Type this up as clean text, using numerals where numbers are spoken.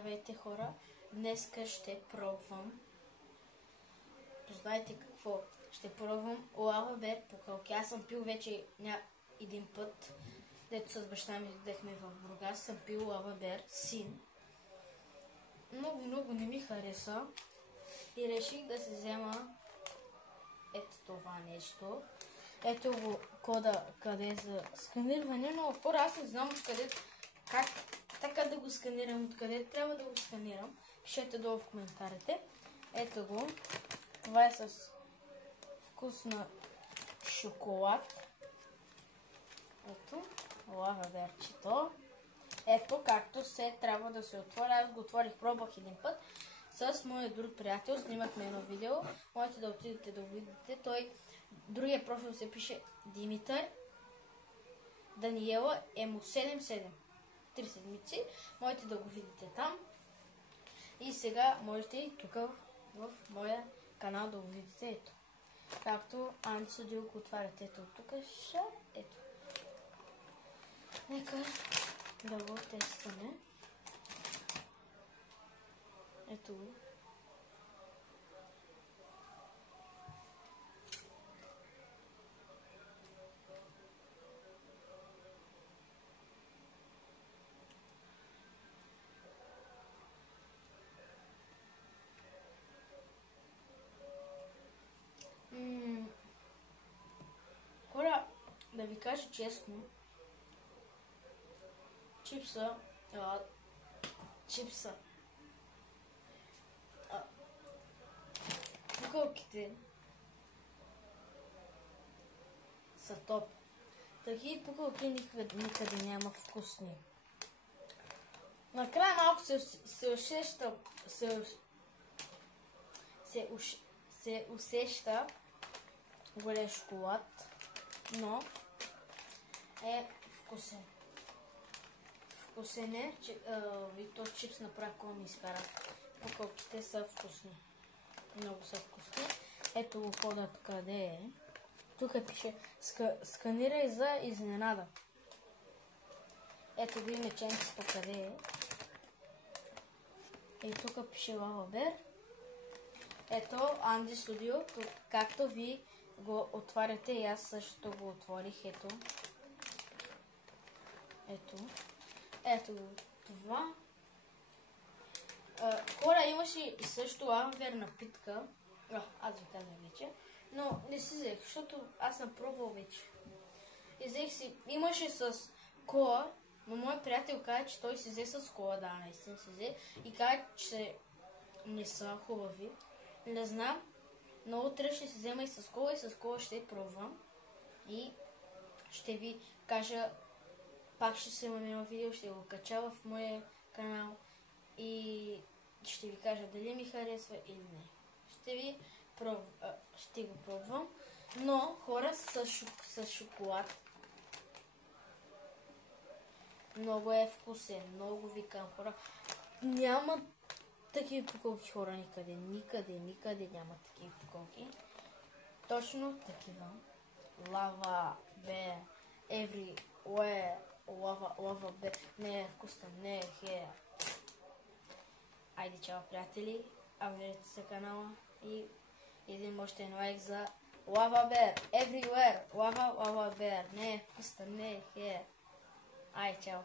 Здравейте, хора! Днеска ще пробвам. Знаете какво? Ще пробвам лава бер покалки. Аз съм пил вече един път, дето с баща ми ходехме в Бургас, съм пил лава бер син. Много не ми хареса и реших да се взема ето това нещо. Ето го кода къде е за сканиране, но хора, аз не знам как така да го сканирам, откъде трябва да го сканирам. Пишете долу в коментарите. Ето го. Това е с вкус на шоколад. Ето, лава берчето. Ето както се трябва да се отвори. Аз го отворих, пробвах един път с моят друг приятел. Снимахме едно видео. Можете да отидете да го видите. Другия профил се пише Димитър Даниела Емо 77. 3 седмици. Можете да го видите там. И сега можете и тук в моя канал да го видите. Ето. Както Анди Судил го отваряте. Ето тук. Ето. Нека да го тестваме. Ето го. Хора, да ви кажа честно, чипса, пукалките са топ. Такива пукалки никъде няма вкусни. Накрая малко се усеща голям шоколад, но е вкусен. Вкусен е, и то чипс направи какво ми изкара. Пукалките са вкусни. Много са вкусни. Ето го ходът къде е. Тук пише сканирай за изненада. Ето го име ченцето къде е. И тук пише лава бер. Ето Анди Студио, както ви го отваряте и аз също го отворих. Ето това. Хора, имаше също лава бер напитка. Аз ви казах вече. Но не си взех, защото аз съм пробвал вече. И взех си, имаше с кола, но мой приятел каза, че той си взе с кола, да, наистина си взе. И каза, че не са хубави. Не знам, но утре ще си взема и с кола ще пробвам. И ще ви кажа, пак ще снимам едно видео, ще го кача в моя канал. И ще ви кажа дали ми харесва или не. Ще го пробвам. Но хора с шоколад. Много е вкусен. Много викам, хора. Няма такива пуколки, хора, никъде. Никъде няма такива пуколки. Точно такива. Лава бер. Everywhere. Лава бер. Не е вкусно. Не е хея. Айде, чао, приятели. Абонирайте се канала и един още лайк за лава бер. Everywhere. Лава бер. Не е вкусно. Не е хея. Айде, чао.